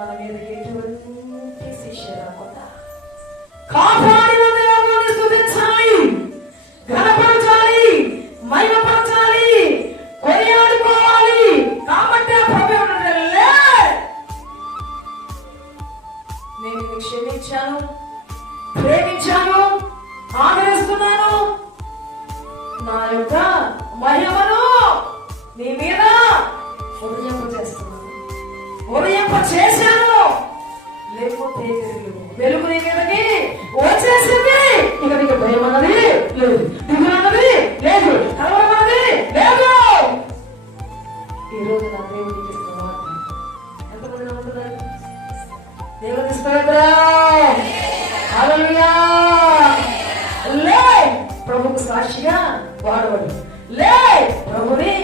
మన మీదకి ఎటువంటి శిక్ష రాకుండా కాపాడిన దేవుని స్తుతించాలి, ఘనపరచాలి, మహిమపరచాలి, కొనియాడుకోవాలి. కాబట్టి ఆ ప్రభు నేను క్షమించాను, ప్రేమించాను, ఆదరిస్తున్నాను, నా యొక్క మహిమను నీ మీద ఉదయింప చేస్తున్నాను, ఉదయింప చేశాను. లేకపోతే వెలుగు నీ మీదకి వచ్చేసింది. ఇక నీకు భయం అన్నది లేదు, దిగులు అన్నది లేదు, కలవరం అన్నది లేదు. ఈరోజు నా దేవుడికి ఇస్తున్న మాట ఎంతమంది నమ్ముతున్నారు? దేవుని స్తోత్రం, హల్లెలూయా. లే ప్రభుకు సాక్షిగా వాడవడు, లే ప్రభుని